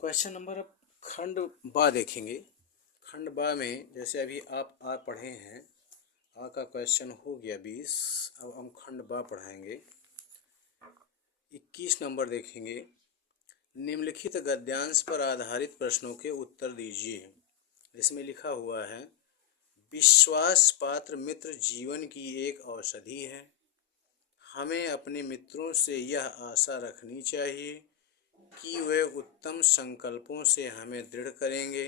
Question number अब खंड बा देखेंगे। खंड बा में जैसे अभी आप आ पढ़े हैं, आ का क्वेश्चन हो गया 20। अब हम खंड बा पढ़ाएंगे। 21 नंबर देखेंगे। निम्नलिखित गद्यांश पर आधारित प्रश्नों के उत्तर दीजिए। इसमें लिखा हुआ है, विश्वास पात्र मित्र जीवन की एक औषधि है। हमें अपने मित्रों से यह आशा रखनी चाहिए कि वे उत्तम संकल्पों से हमें दृढ़ करेंगे,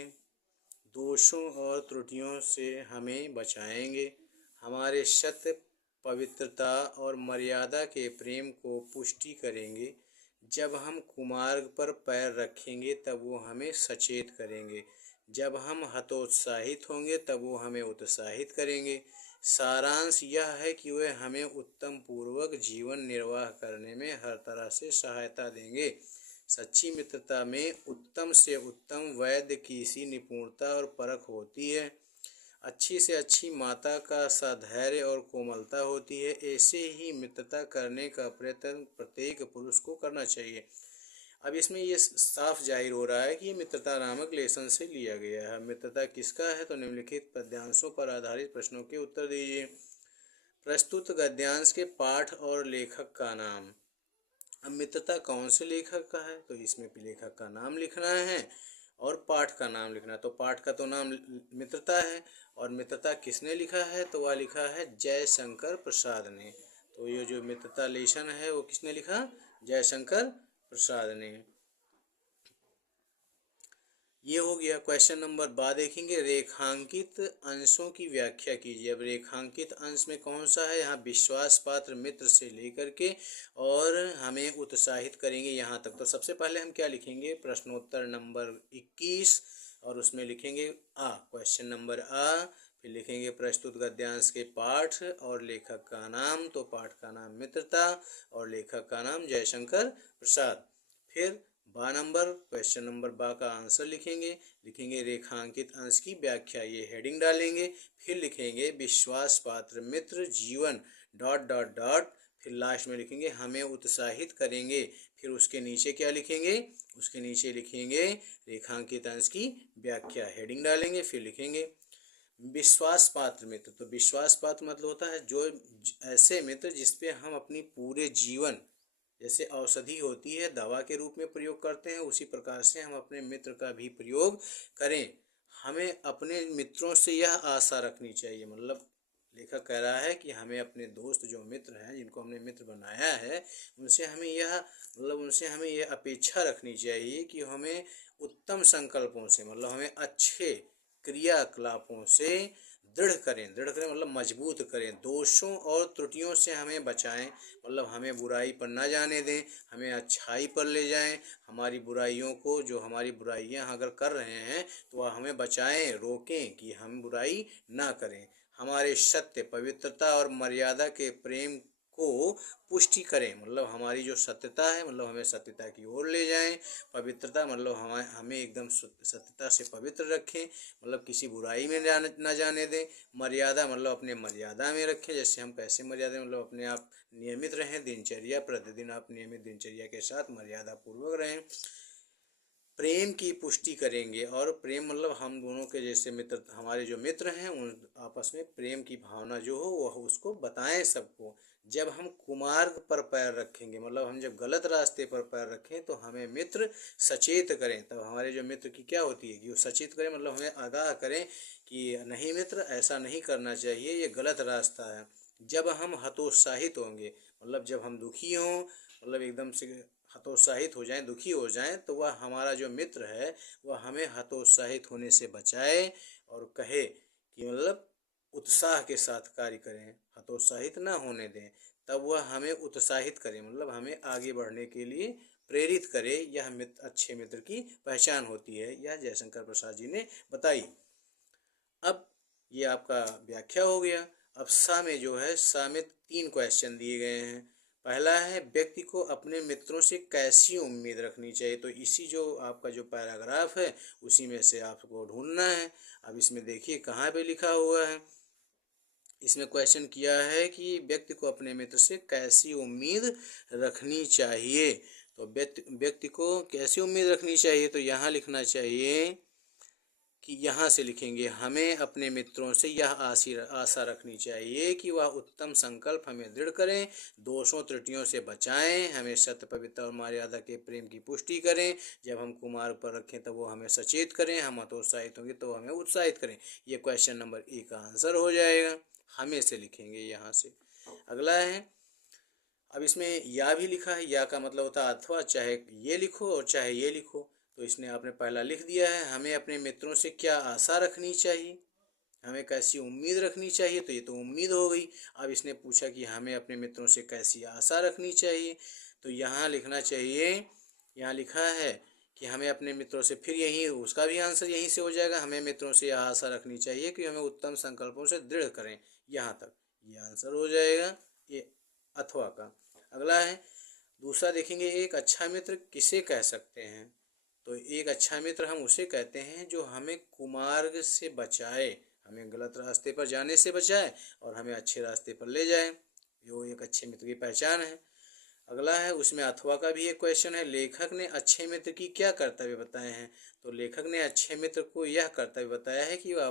दोषों और त्रुटियों से हमें बचाएंगे, हमारे सत्य, पवित्रता और मर्यादा के प्रेम को पुष्टि करेंगे। जब हम कुमार्ग पर पैर रखेंगे तब वो हमें सचेत करेंगे, जब हम हतोत्साहित होंगे तब वो हमें उत्साहित करेंगे। सारांश यह है कि वे हमें उत्तम पूर्वक जीवन निर्वाह करने में हर तरह से सहायता देंगे। सच्ची मित्रता में उत्तम से उत्तम वैद्य की सी निपुणता और परख होती है। अच्छी से अच्छी माता का साधैर्य और कोमलता होती है। ऐसे ही मित्रता करने का प्रयत्न प्रत्येक पुरुष को करना चाहिए। अब इसमें ये साफ जाहिर हो रहा है कि ये मित्रता नामक लेसन से लिया गया है। मित्रता किसका है? तो निम्नलिखित पद्यांशों पर आधारित प्रश्नों के उत्तर दीजिए। प्रस्तुत गद्यांश के पाठ और लेखक का नाम। अब मित्रता कौन से लेखक का है? तो इसमें लेखक का नाम लिखना है और पाठ का नाम लिखना है। तो पाठ का तो नाम मित्रता है, और मित्रता किसने लिखा है? तो वह लिखा है जयशंकर प्रसाद ने। तो ये जो मित्रता लेशन है वो किसने लिखा? जयशंकर प्रसाद ने। ये हो गया। क्वेश्चन नंबर 12 देखेंगे। रेखांकित अंशों की व्याख्या कीजिए। अब रेखांकित अंश में कौन सा है? यहाँ विश्वास पात्र मित्र से लेकर के और हमें उत्साहित करेंगे यहाँ तक। तो सबसे पहले हम क्या लिखेंगे? प्रश्नोत्तर नंबर 21 और उसमें लिखेंगे आ, क्वेश्चन नंबर आ। फिर लिखेंगे प्रस्तुत गद्यांश के पाठ और लेखक का नाम। तो पाठ का नाम मित्रता और लेखक का नाम जयशंकर प्रसाद। फिर बा नंबर, क्वेश्चन नंबर बा का आंसर लिखेंगे रेखांकित अंश की व्याख्या, ये हेडिंग डालेंगे। फिर लिखेंगे विश्वास पात्र मित्र जीवन डॉट डॉट डॉट। फिर लास्ट में लिखेंगे हमें उत्साहित करेंगे। फिर उसके नीचे क्या लिखेंगे? उसके नीचे लिखेंगे रेखांकित अंश की व्याख्या, हेडिंग डालेंगे। फिर लिखेंगे विश्वास पात्र मित्र। तो विश्वास पात्र मतलब होता है जो ऐसे मित्र जिसपे हम अपनी पूरे जीवन, जैसे औषधि होती है दवा के रूप में प्रयोग करते हैं, उसी प्रकार से हम अपने मित्र का भी प्रयोग करें। हमें अपने मित्रों से यह आशा रखनी चाहिए। मतलब लेखक कह रहा है कि हमें अपने दोस्त जो मित्र हैं, जिनको हमने मित्र बनाया है, उनसे हमें यह अपेक्षा रखनी चाहिए कि हमें उत्तम संकल्पों से, मतलब हमें अच्छे क्रियाकलापों से दृढ़ करें मतलब मजबूत करें। दोषों और त्रुटियों से हमें बचाएं, मतलब हमें बुराई पर न जाने दें, हमें अच्छाई पर ले जाएं। हमारी बुराइयों को, जो हमारी बुराइयां अगर कर रहे हैं तो वह हमें बचाएं, रोकें कि हम बुराई ना करें। हमारे सत्य, पवित्रता और मर्यादा के प्रेम को पुष्टि करें, मतलब हमारी जो सत्यता है, मतलब हमें सत्यता की ओर ले जाएं। पवित्रता मतलब हमें एकदम सत्यता से पवित्र रखें, मतलब किसी बुराई में न जाने दें। मर्यादा मतलब अपने मर्यादा में रखें। जैसे हम कैसे मर्यादा, मतलब अपने आप नियमित रहें, दिनचर्या प्रतिदिन आप नियमित दिनचर्या के साथ मर्यादा पूर्वक रहें। प्रेम की पुष्टि करेंगे, और प्रेम मतलब हम दोनों के जैसे मित्र, हमारे जो मित्र हैं उन आपस में प्रेम की भावना जो हो वह उसको बताएं सबको। जब हम कुमार्ग पर पैर रखेंगे, मतलब हम जब गलत रास्ते पर पैर रखें तो हमें मित्र सचेत करें। तब हमारे जो मित्र की क्या होती है कि वो सचेत करें, मतलब हमें आगाह करें कि नहीं मित्र, ऐसा नहीं करना चाहिए, ये गलत रास्ता है। जब हम हतोत्साहित होंगे, मतलब जब हम दुखी हों, मतलब एकदम से हतोत्साहित हो जाएं, दुखी हो जाएं, तो वह हमारा जो मित्र है वह हमें हतोत्साहित होने से बचाए और कहे कि मतलब उत्साह के साथ कार्य करें, हतोत्साहित ना होने दें। तब वह हमें उत्साहित करे, मतलब हमें आगे बढ़ने के लिए प्रेरित करे। यह मित्र, अच्छे मित्र की पहचान होती है। यह जयशंकर प्रसाद जी ने बताई। अब ये आपका व्याख्या हो गया। अब सा में जो है, सा में 3 क्वेश्चन दिए गए हैं। पहला है व्यक्ति को अपने मित्रों से कैसी उम्मीद रखनी चाहिए। तो इसी जो आपका जो पैराग्राफ है उसी में से आपको ढूंढना है। अब इसमें देखिए कहाँ पे लिखा हुआ है। इसमें क्वेश्चन किया है कि व्यक्ति को अपने मित्र से कैसी उम्मीद रखनी चाहिए। तो व्यक्ति को कैसी उम्मीद रखनी चाहिए, तो यहाँ लिखना चाहिए कि यहाँ से लिखेंगे, हमें अपने मित्रों से यह आशा रखनी चाहिए कि वह उत्तम संकल्प हमें दृढ़ करें, दोषों त्रुटियों से बचाएं, हमें सत्य, पवित्रता और मर्यादा के प्रेम की पुष्टि करें, जब हम कुमार्ग पर रखें तब वो हमें सचेत करें, हम हतोत्साहित होंगे तो हमें उत्साहित करें। ये क्वेश्चन नंबर ए का आंसर हो जाएगा। हमें से लिखेंगे यहाँ से। अगला है, अब इसमें या भी लिखा है, या का मतलब होता है अथवा, चाहे ये लिखो और चाहे ये लिखो। तो इसने आपने पहला लिख दिया है, हमें अपने मित्रों से क्या आशा रखनी चाहिए, हमें कैसी उम्मीद रखनी चाहिए, तो ये तो उम्मीद हो गई। अब इसने पूछा कि हमें अपने मित्रों से कैसी आशा रखनी चाहिए, तो यहाँ लिखना चाहिए, यहाँ लिखा है कि हमें अपने मित्रों से, फिर यही उसका भी आंसर यहीं से हो जाएगा, हमें मित्रों से यह आशा रखनी चाहिए कि हमें उत्तम संकल्पों से दृढ़ करें, यहाँ तक ये आंसर हो जाएगा ये अथवा का। अगला है, दूसरा देखेंगे, एक अच्छा मित्र किसे कह सकते हैं, तो एक अच्छा मित्र हम उसे कहते हैं जो हमें कुमार्ग से बचाए, हमें गलत रास्ते पर जाने से बचाए और हमें अच्छे रास्ते पर ले जाए, यो एक अच्छे मित्र की पहचान है। अगला है, उसमें अथवा का भी एक क्वेश्चन है, लेखक ने अच्छे मित्र की क्या कर्तव्य बताए हैं, तो लेखक ने अच्छे मित्र को यह कर्तव्य बताया है कि वह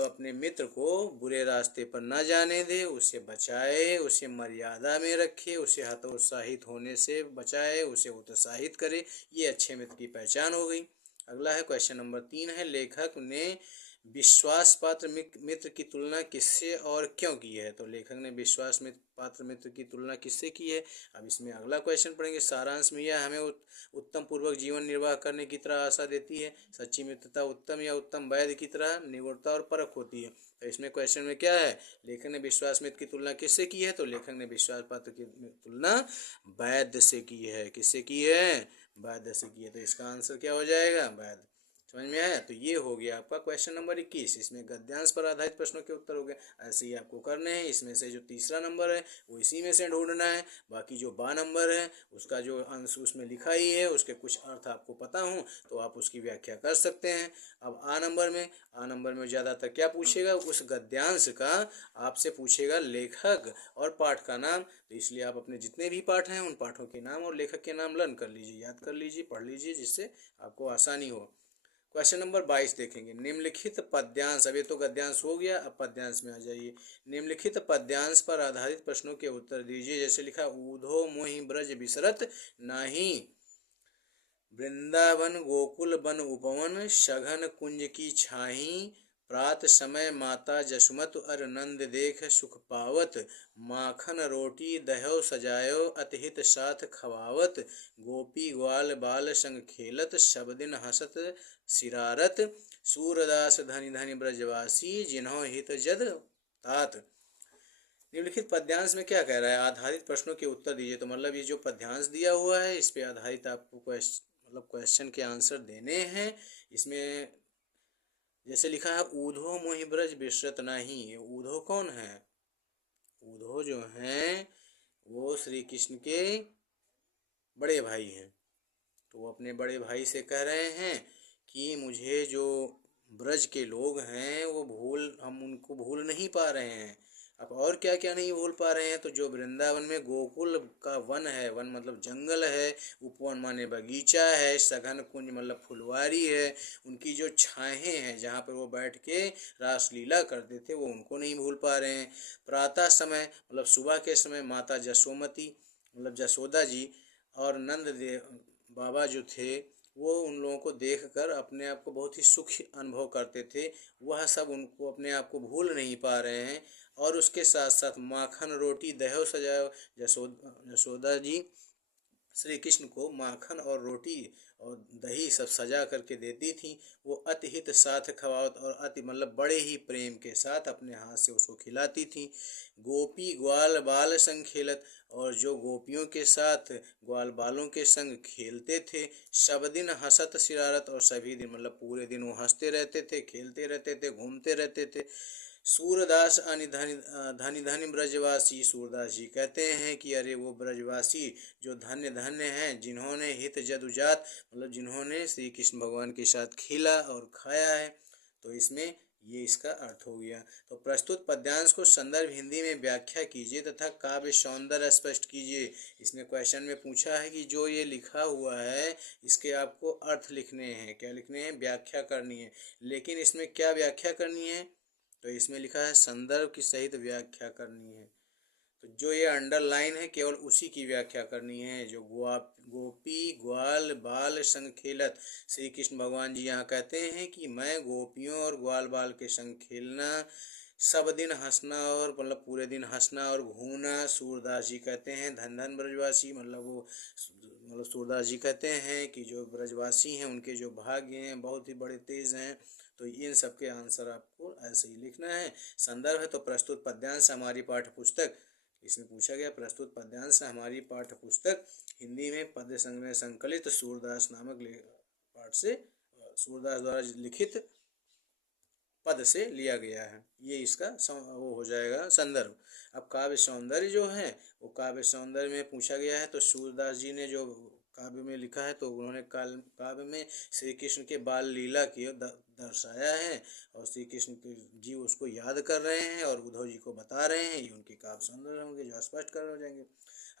अपने मित्र को बुरे रास्ते पर न जाने दे, उसे बचाए, उसे मर्यादा में रखे, उसे हतोत्साहित होने से बचाए, उसे उत्साहित करे, ये अच्छे मित्र की पहचान हो गई। अगला है क्वेश्चन नंबर 3 है, लेखक ने विश्वास पात्र मित्र की तुलना किससे और क्यों की है, तो लेखक ने विश्वास पात्र मित्र की तुलना किससे की है। अब इसमें अगला क्वेश्चन पढ़ेंगे, सारांश में यह हमें उत्तम पूर्वक जीवन निर्वाह करने की तरह आशा देती है, सच्ची मित्रता उत्तम या उत्तम वैद्य की तरह निगूढ़ता और परख होती है। तो इसमें क्वेश्चन में क्या है, लेखक ने विश्वास मित्र की तुलना किससे की है, तो लेखक ने विश्वास पात्र की तुलना वैद्य से की है, किससे की है, वैद्य से की है। तो इसका आंसर क्या हो जाएगा, वैद्य। समझ में आया, तो ये हो गया आपका क्वेश्चन नंबर 21। इसमें गद्यांश पर आधारित प्रश्नों के उत्तर हो गए, ऐसे ही आपको करने हैं। इसमें से जो तीसरा नंबर है वो इसी में से ढूंढना है, बाकी जो बा नंबर है उसका जो अंश उसमें लिखा ही है, उसके कुछ अर्थ आपको पता हो तो आप उसकी व्याख्या कर सकते हैं। अब आ नंबर में ज़्यादातर क्या पूछेगा, उस गद्यांश का आपसे पूछेगा लेखक और पाठ का नाम, तो इसलिए आप अपने जितने भी पाठ हैं उन पाठों के नाम और लेखक के नाम लर्न कर लीजिए, याद कर लीजिए, पढ़ लीजिए, जिससे आपको आसानी हो। क्वेश्चन नंबर 22 देखेंगे, निम्नलिखित पद्यांश, अब ये तो गद्यांश हो गया, अब पद्यांश में आ जाइए। निम्नलिखित पद्यांश पर आधारित प्रश्नों के उत्तर दीजिए। जैसे लिखा, ऊधो मोहि ब्रज बिसरत नाही, वृंदावन गोकुल बन उपवन, सघन कुंज की छाही, प्रात समय माता जसुमत अर नंद देख सुख पावत, माखन रोटी दह्यो सजायो अतिहित साथ खवावत, गोपी ग्वाल बाल संग खेलत, सब दिन हसत सिरारत, सूरदास धनि धनि ब्रजवासी, जिन्हों हित जद तात। निम्नलिखित पद्यांश में क्या कह रहा है, आधारित प्रश्नों के उत्तर दीजिए। तो मतलब ये जो पद्यांश दिया हुआ है इस पे आधारित आपको क्वेश्चन के आंसर देने हैं। इसमें जैसे लिखा है, ऊधो मोहि ब्रज बिसरत नाही, ऊधो कौन है, ऊधो जो हैं वो श्री कृष्ण के बड़े भाई हैं। तो वो अपने बड़े भाई से कह रहे हैं कि मुझे जो ब्रज के लोग हैं हम उनको भूल नहीं पा रहे हैं। अब और क्या क्या नहीं भूल पा रहे हैं, तो जो वृंदावन में गोकुल का वन है, वन मतलब जंगल है, उपवन माने बगीचा है, सघन कुंज मतलब फुलवारी है, उनकी जो छाहें हैं जहाँ पर वो बैठ के रासलीला करते थे वो उनको नहीं भूल पा रहे हैं। प्रातः समय मतलब सुबह के समय माता जसोमती मतलब जसोदा जी और नंद देव बाबा जो थे वो उन लोगों को देखकर अपने आप को बहुत ही सुख अनुभव करते थे, वह सब उनको अपने आप को भूल नहीं पा रहे हैं। और उसके साथ साथ माखन रोटी दह्यो सजायो, जसोदा जी श्री कृष्ण को माखन और रोटी और दही सब सजा करके देती थी, वो अति हित साथ खवावत और अति मतलब बड़े ही प्रेम के साथ अपने हाथ से उसको खिलाती थी। गोपी ग्वाल बाल संग खेलत, और जो गोपियों के साथ ग्वाल बालों के संग खेलते थे, सब दिन हंसत सिरारत, और सभी दिन मतलब पूरे दिन वो हंसते रहते थे, खेलते रहते थे, घूमते रहते थे। सूरदास धनी धनी ब्रजवासी, सूरदास जी कहते हैं कि अरे वो ब्रजवासी जो धन्य धन्य हैं, जिन्होंने हित जदुजात मतलब जिन्होंने श्री कृष्ण भगवान के साथ खेला और खाया है। तो इसमें ये इसका अर्थ हो गया। तो प्रस्तुत पद्यांश को संदर्भ हिंदी में व्याख्या कीजिए तथा काव्य सौंदर्य स्पष्ट कीजिए। इसमें क्वेश्चन में पूछा है कि जो ये लिखा हुआ है इसके आपको अर्थ लिखने हैं। क्या लिखने हैं? व्याख्या करनी है। लेकिन इसमें क्या व्याख्या करनी है? तो इसमें लिखा है संदर्भ की सहित व्याख्या करनी है। तो जो ये अंडरलाइन है केवल उसी की व्याख्या करनी है। जो गोपी ग्वाल बाल संग खेलत, श्री कृष्ण भगवान जी यहाँ कहते हैं कि मैं गोपियों और ग्वाल बाल के संग खेलना, सब दिन हंसना और मतलब पूरे दिन हंसना और घूमना। सूरदास जी कहते हैं धन धन ब्रजवासी, मतलब सूरदास जी कहते हैं कि जो ब्रजवासी हैं उनके जो भाग्य हैं बहुत ही बड़े तेज हैं। तो इन सब के आंसर आपको ऐसे ही लिखना है। संदर्भ है तो प्रस्तुत पद्यांश हमारी पाठ्य पुस्तक, इसमें पूछा गया प्रस्तुत पद्यांश हमारी पाठ्य पुस्तक हिंदी में पद्य संग्रह संकलित सूरदास नामक पाठ से सूरदास द्वारा लिखित पद से लिया गया है। ये इसका वो हो जाएगा संदर्भ। अब काव्य सौंदर्य जो है वो काव्य सौंदर्य में पूछा गया है। तो सूरदास जी ने जो काव्य में लिखा है तो उन्होंने काव्य में श्री कृष्ण के बाल लीला की दर्शाया है और श्री कृष्ण जी उसको याद कर रहे हैं और उद्धव जी को बता रहे हैं। ये उनके काव्य सौंदर्य होंगे जो स्पष्ट कर हो जाएंगे।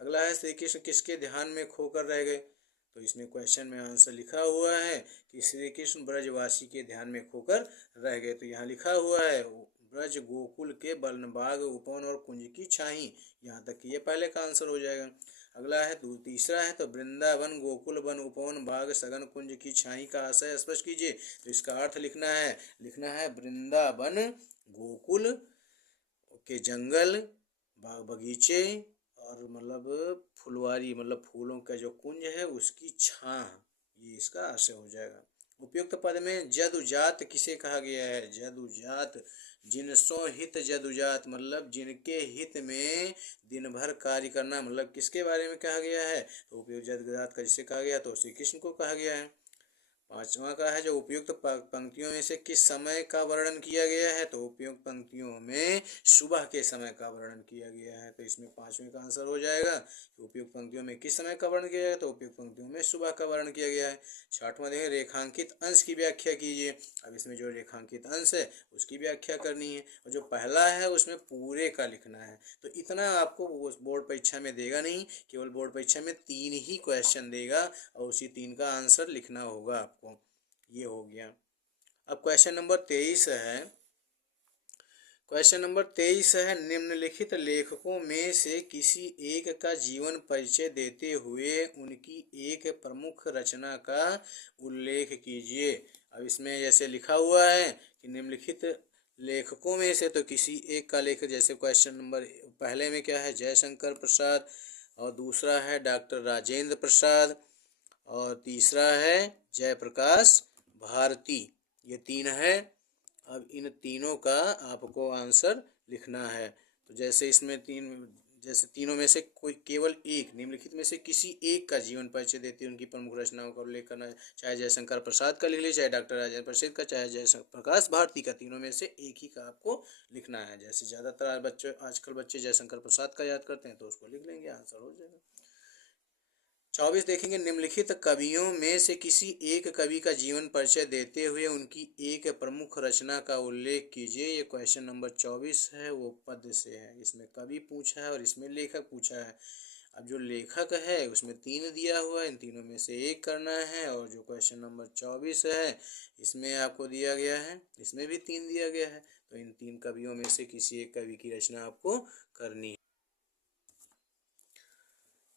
अगला है श्री कृष्ण किसके ध्यान में खोकर रह गए। तो इसमें क्वेश्चन में आंसर लिखा हुआ है कि श्री कृष्ण ब्रजवासी के ध्यान में खोकर रह गए। तो यहाँ लिखा हुआ है ब्रज गोकुल के बन बाग उपवन और कुंज की छाही। यहाँ तक ये पहले का आंसर हो जाएगा। अगला है तीसरा है तो वृंदावन गोकुल वन उपवन बाग सघन कुंज की छाई का आशय स्पष्ट कीजिए। तो इसका अर्थ लिखना है वृंदावन गोकुल के जंगल बाग बगीचे और मतलब फुलवारी मतलब फूलों का जो कुंज है उसकी छां, ये इसका आशय हो जाएगा। उपयुक्त पद में जदुजात किसे कहा गया है? जदुजात जिनसो हित जदुजात मतलब जिनके हित में दिन भर कार्य करना, मतलब किसके बारे में कहा गया है? तो उपयुक्त जदुजात का जिसे कहा गया तो श्री कृष्ण को कहा गया है। पांचवा का है जो उपयुक्त पंक्तियों में से किस समय का वर्णन किया गया है? तो उपयुक्त पंक्तियों में सुबह के समय का वर्णन किया गया है। तो इसमें पांचवें का आंसर हो जाएगा कि उपयुक्त पंक्तियों में किस समय का वर्णन किया गया है? तो उपयुक्त पंक्तियों में सुबह का वर्णन किया गया है। छठवां देखें रेखांकित अंश की व्याख्या कीजिए। अब इसमें जो रेखांकित अंश है उसकी व्याख्या करनी है और जो पहला है उसमें पूरे का लिखना है। तो इतना आपको बोर्ड परीक्षा में देगा नहीं, केवल बोर्ड परीक्षा में 3 ही क्वेश्चन देगा और उसी 3 का आंसर लिखना होगा आपको। ये हो गया। अब क्वेश्चन नंबर 23 है। क्वेश्चन नंबर 23 है निम्नलिखित लेखकों में से किसी एक का जीवन परिचय देते हुए उनकी एक प्रमुख रचना का उल्लेख कीजिए। अब इसमें जैसे लिखा हुआ है कि निम्नलिखित लेखकों में से तो किसी एक का लेखक, जैसे क्वेश्चन नंबर पहले में क्या है? जयशंकर प्रसाद और दूसरा है डॉक्टर राजेंद्र प्रसाद और तीसरा है जयप्रकाश भारती। ये 3 है। अब इन तीनों का आपको आंसर लिखना है। तो जैसे इसमें जैसे तीनों में से कोई केवल एक निम्नलिखित में से किसी एक का जीवन परिचय देती है उनकी प्रमुख रचनाओं का उल्लेख करना है। चाहे जयशंकर प्रसाद का लिख लीजिए, चाहे डॉक्टर राजेंद्र प्रसाद का, चाहे जयप्रकाश भारती का, तीनों में से एक ही का आपको लिखना है। जैसे ज़्यादातर आजकल बच्चे जयशंकर प्रसाद का याद करते हैं तो उसको लिख लेंगे, आंसर हो जाएगा। 24 देखेंगे निम्नलिखित कवियों में से किसी एक कवि का जीवन परिचय देते हुए उनकी एक प्रमुख रचना का उल्लेख कीजिए। ये क्वेश्चन नंबर 24 है वो पद से है। इसमें कवि पूछा है और इसमें लेखक पूछा है। अब जो लेखक है उसमें 3 दिया हुआ है, इन तीनों में से एक करना है। और जो क्वेश्चन नंबर 24 है इसमें आपको दिया गया है, इसमें भी 3 दिया गया है। तो इन 3 कवियों में से किसी एक कवि की रचना आपको करनी है।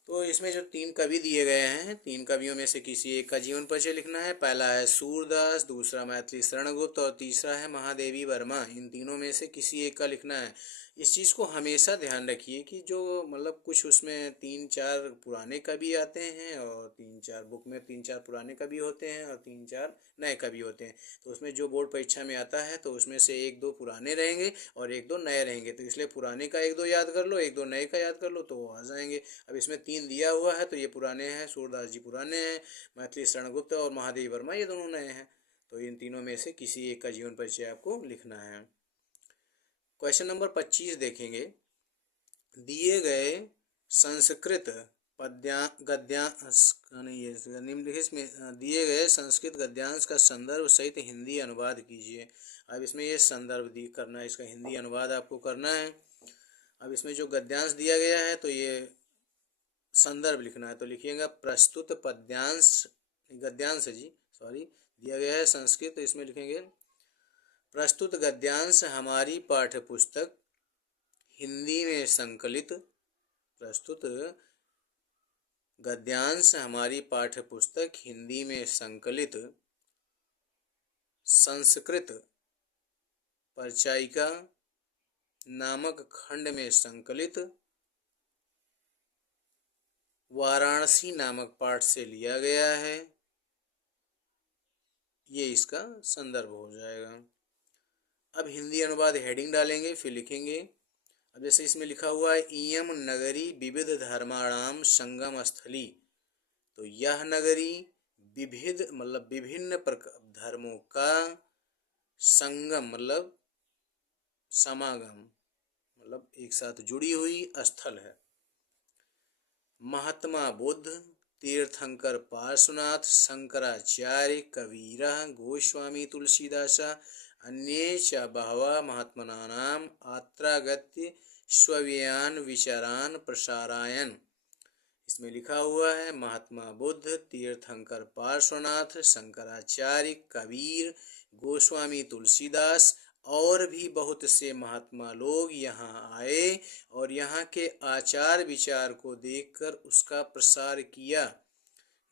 तो इसमें जो 3 कवि दिए गए हैं, 3 कवियों में से किसी एक का जीवन परिचय लिखना है। पहला है सूरदास, दूसरा मैथिली शरणगुप्त और तीसरा है महादेवी वर्मा। इन तीनों में से किसी एक का लिखना है। इस चीज़ को हमेशा ध्यान रखिए कि जो मतलब कुछ उसमें 3-4 पुराने कवि आते हैं और 3-4 बुक में 3-4 पुराने कवि होते हैं और 3-4 नए कवि होते हैं। तो उसमें जो बोर्ड परीक्षा में आता है तो उसमें से 1-2 पुराने रहेंगे और 1-2 नए रहेंगे। तो इसलिए पुराने का 1-2 याद कर लो, 1-2 नए का याद कर लो तो आ जाएंगे। अब इसमें 3 दिया हुआ है तो ये पुराने हैं, सूरदास जी पुराने हैं, मैथिली शरणगुप्त और महादेवी वर्मा ये दोनों नए हैं। तो इन तीनों में से किसी एक का जीवन परिचय आपको लिखना है। क्वेश्चन नंबर 25 देखेंगे। दिए गए संस्कृत नहीं, ये निम्नलिखित में दिए गए संस्कृत गद्यांश का संदर्भ सहित हिंदी अनुवाद कीजिए। अब इसमें ये संदर्भ करना है, इसका हिंदी अनुवाद आपको करना है। अब इसमें जो गद्यांश दिया गया है तो ये संदर्भ लिखना है, तो लिखिएगा प्रस्तुत पद्यांश, गद्यांश है जी, सॉरी, दिया गया है संस्कृत, तो इसमें लिखेंगे प्रस्तुत गद्यांश हमारी पाठ्य पुस्तक हिंदी में संकलित, प्रस्तुत गद्यांश हमारी पाठ्य पुस्तक हिंदी में संकलित संस्कृत परिचायिका नामक खंड में संकलित वाराणसी नामक पाठ से लिया गया है। ये इसका संदर्भ हो जाएगा। अब हिंदी अनुवाद हेडिंग डालेंगे, फिर लिखेंगे। अब जैसे इसमें लिखा हुआ है इयम नगरी विविध धर्माणाम संगम स्थली, तो यह नगरी विविध मतलब विभिन्न धर्मों का संगम मतलब समागम मतलब एक साथ जुड़ी हुई स्थल है। महात्मा बुद्ध, तीर्थंकर पार्श्वनाथ, शंकराचार्य, कबीरः, गोस्वामी तुलसीदास, अन्ये च बहवः महात्मनानाम् अत्रागत्य स्वकीयान् विचारान् प्रसारयन्। इसमें लिखा हुआ है महात्मा बुद्ध, तीर्थंकर पार्श्वनाथ, शंकराचार्य, कबीर, गोस्वामी तुलसीदास और भी बहुत से महात्मा लोग यहाँ आए और यहाँ के आचार विचार को देखकर उसका प्रसार किया।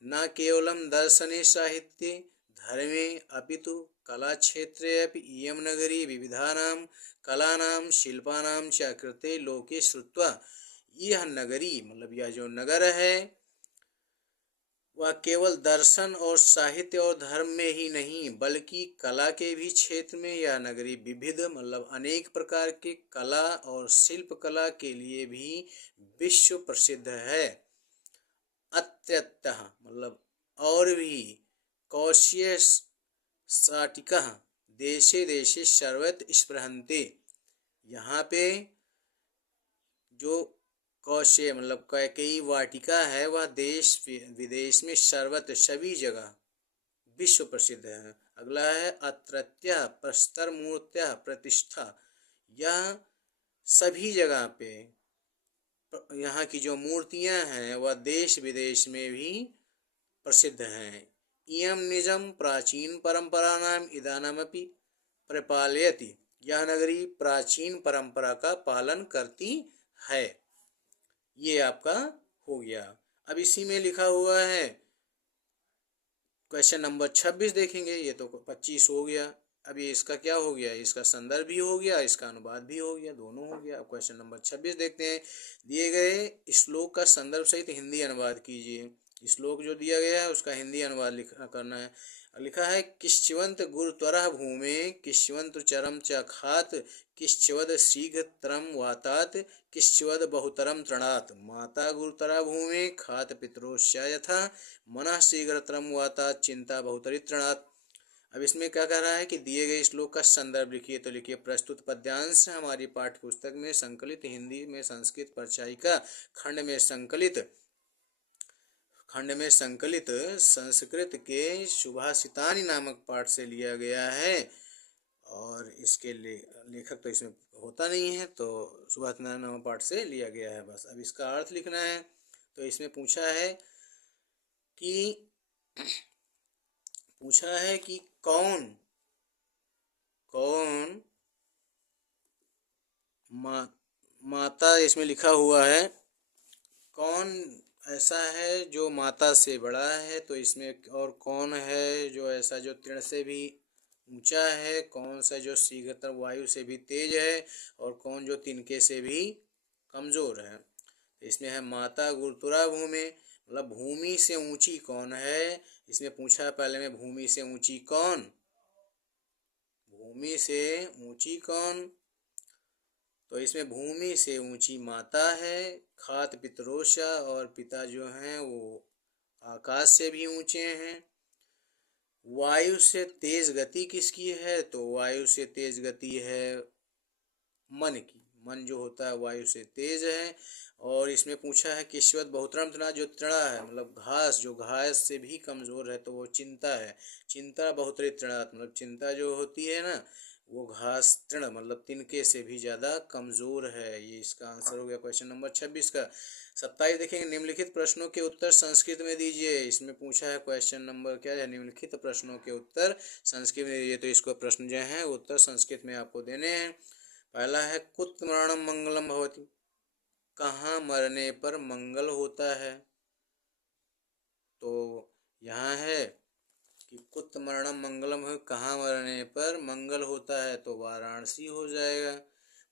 न केवलम दर्शने साहित्ये धर्मे अपितु कला क्षेत्रे अपि इयं नगरी विविधानां कलानां शिल्पानां च कृते लोके श्रुत्वा, यह नगरी मतलब यह जो नगर है वह केवल दर्शन और साहित्य और धर्म में ही नहीं बल्कि कला के भी क्षेत्र में यह नगरी विविध मतलब अनेक प्रकार के कला और शिल्प कला के लिए भी विश्व प्रसिद्ध है। अत्यतः मतलब और भी कौशय साटिका देशे देशे सर्वत्र स्पृहन्ते, यहाँ पे जो कौशय मतलब कई वाटिका है वह देश विदेश में सर्वत्र सभी जगह विश्व प्रसिद्ध है। अगला है अत्रत्य प्रस्तर मूर्त्या प्रतिष्ठा, यह सभी जगह पे यहाँ की जो मूर्तियां हैं वह देश विदेश में भी प्रसिद्ध हैं। इयं निजम प्राचीन परंपरानाम इदानमपि प्रपालयति, यह नगरी प्राचीन परंपरा का पालन करती है। ये आपका हो गया। अब इसी में लिखा हुआ है क्वेश्चन नंबर 26 देखेंगे, ये तो 25 हो गया। अब ये इसका क्या हो गया, इसका संदर्भ भी हो गया, इसका अनुवाद भी हो गया, दोनों हो गया। अब क्वेश्चन नंबर 26 देखते हैं। दिए गए श्लोक का संदर्भ सहित हिंदी अनुवाद कीजिए। श्लोक जो दिया गया है उसका हिंदी अनुवाद करना है। लिखा है किश्चिवंत गुरुत्वरः भूमे किश्चिवंत चरम च खात किश्चिवद शीघ्रतरम वातात किश्चिवद बहुतरम तृणात् माता गुरुतरा भूमे खात पितरोश्च यथा मनः शीघ्रतरम वातात चिंता बहुतरी तृणात्। अब इसमें क्या कह रहा है कि दिए गए श्लोक का संदर्भ लिखिए, तो लिखिए प्रस्तुत पद्यांश हमारी पाठ्य पुस्तक में संकलित हिंदी में संस्कृत परिचायिका खंड में संकलित संस्कृत के सुभाषितानि नामक पाठ से लिया गया है। और इसके लेखक तो इसमें होता नहीं है, तो सुभाषितानि नामक पाठ से लिया गया है बस। अब इसका अर्थ लिखना है। तो इसमें पूछा है कि कौन माता, इसमें लिखा हुआ है कौन ऐसा है जो माता से बड़ा है, तो इसमें और कौन है जो ऐसा जो तृण से भी ऊंचा है, कौन सा जो शीघ्रतर वायु से भी तेज है और कौन जो तिनके से भी कमजोर है। इसमें है माता गुरुतुरा भूमि मतलब भूमि से ऊंची कौन है। इसमें पूछा पहले में भूमि से ऊंची कौन, भूमि से ऊंची कौन, तो इसमें भूमि से ऊंची माता है। खात पितरोषा और पिता जो हैं वो आकाश से भी ऊंचे हैं। वायु से तेज गति किसकी है, तो वायु से तेज गति है मन की, मन जो होता है वायु से तेज है। और इसमें पूछा है किश्वत बहुतरम तना, जो तृणा है मतलब घास, जो घास से भी कमज़ोर है तो वो चिंता है। चिंता बहुतरी तृणात्, मतलब चिंता जो होती है ना वो घास तृण मतलब तिनके से भी ज़्यादा कमज़ोर है। ये इसका आंसर हो गया क्वेश्चन नंबर 26 का। 27 देखेंगे, निम्नलिखित प्रश्नों के उत्तर संस्कृत में दीजिए। इसमें पूछा है क्वेश्चन नंबर क्या है, निम्नलिखित प्रश्नों के उत्तर संस्कृत में दीजिए। तो इसको प्रश्न जो है उत्तर संस्कृत में आपको देने हैं। पहला है कुत मरणम मंगलम भवति, कहाँ मरने पर मंगल होता है। तो यहाँ है कि कुत मरणम मंगलम है, कहाँ मरने पर मंगल होता है, तो वाराणसी हो जाएगा।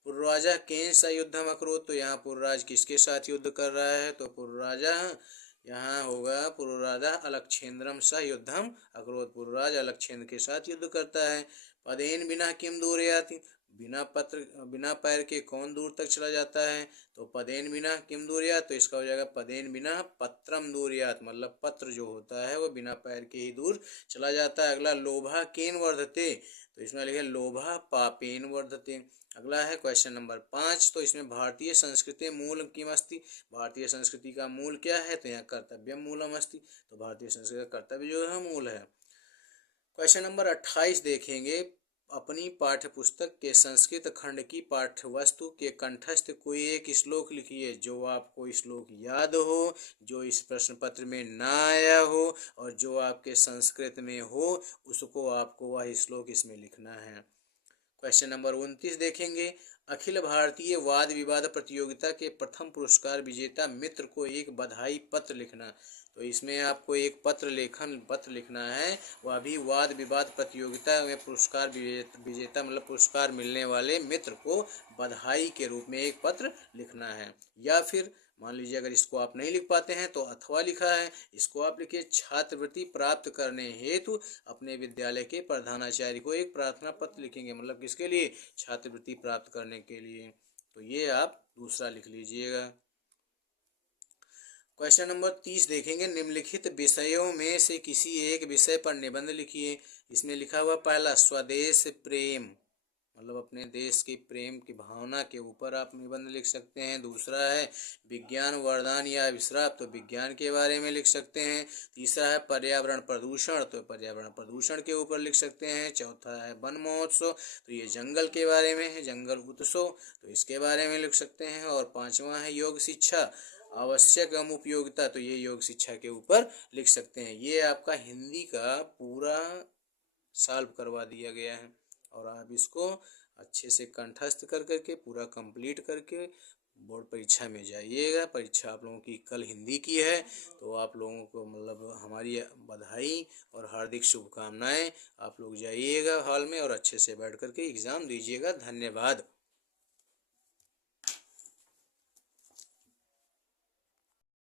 पुरराजा केन सा युद्धम अकरोत, तो यहाँ पुरराज किसके साथ युद्ध कर रहा है, तो पुरराजा यहाँ होगा पुरराजा अलक्षेंद्रम सा युद्धम अकरोत, पुरराज अलक्षेंद्र के साथ युद्ध करता है। पदेन बिना किम दूरयाति, बिना पैर के कौन दूर तक चला जाता है, तो पदेन बिना किम दूरयात, तो इसका हो जाएगा पदेन बिना पत्रम दूरयात, मतलब पत्र जो होता है वो बिना पैर के ही दूर चला जाता है। अगला लोभा केन वर्धते, तो इसमें लिखे लोभा पापेन वर्धते। अगला है क्वेश्चन नंबर 5, तो इसमें भारतीय संस्कृति मूल किम अस्ति, भारतीय संस्कृति का मूल क्या है, तो यहाँ कर्तव्य मूलम अस्ति, तो भारतीय संस्कृति का कर्तव्य जो है मूल है। क्वेश्चन नंबर 28 देखेंगे, अपनी पाठ्य पुस्तक के संस्कृत खंड की पाठ्य वस्तु के कंठस्थ कोई एक श्लोक लिखिए जो आपको श्लोक याद हो, जो इस प्रश्न पत्र में ना आया हो और जो आपके संस्कृत में हो, उसको आपको वह श्लोक इसमें लिखना है। क्वेश्चन नंबर 29 देखेंगे, अखिल भारतीय वाद विवाद प्रतियोगिता के प्रथम पुरस्कार विजेता मित्र को एक बधाई पत्र लिखना। तो इसमें आपको एक पत्र लिखना है, वह भी वाद विवाद प्रतियोगिता में पुरस्कार विजेता मतलब पुरस्कार मिलने वाले मित्र को बधाई के रूप में एक पत्र लिखना है। या फिर मान लीजिए अगर इसको आप नहीं लिख पाते हैं तो अथवा लिखा है, इसको आप लिखिए, छात्रवृत्ति प्राप्त करने हेतु अपने विद्यालय के प्रधानाचार्य को एक प्रार्थना पत्र लिखेंगे, मतलब किसके लिए, छात्रवृत्ति प्राप्त करने के लिए। तो ये आप दूसरा लिख लीजिएगा। क्वेश्चन नंबर 30 देखेंगे, निम्नलिखित विषयों में से किसी एक विषय पर निबंध लिखिए। इसमें लिखा हुआ पहला स्वदेश प्रेम, मतलब अपने देश के प्रेम की भावना के ऊपर आप निबंध लिख सकते हैं। दूसरा है विज्ञान वरदान या अभिश्राप, तो विज्ञान के बारे में लिख सकते हैं। तीसरा है पर्यावरण प्रदूषण, तो पर्यावरण प्रदूषण के ऊपर लिख सकते हैं। चौथा है वन महोत्सव, तो ये जंगल के बारे में है, जंगल उत्सव, तो इसके बारे में लिख सकते हैं। और पांचवा है योग शिक्षा आवश्यक एवं उपयोगिता, तो ये योग शिक्षा के ऊपर लिख सकते हैं। ये आपका हिंदी का पूरा सॉल्व करवा दिया गया है और आप इसको अच्छे से कंठस्थ कर करके पूरा कंप्लीट करके बोर्ड परीक्षा में जाइएगा। परीक्षा आप लोगों की कल हिंदी की है, तो आप लोगों को मतलब हमारी बधाई और हार्दिक शुभकामनाएं। आप लोग जाइएगा हॉल में और अच्छे से बैठ करके एग्ज़ाम दीजिएगा। धन्यवाद।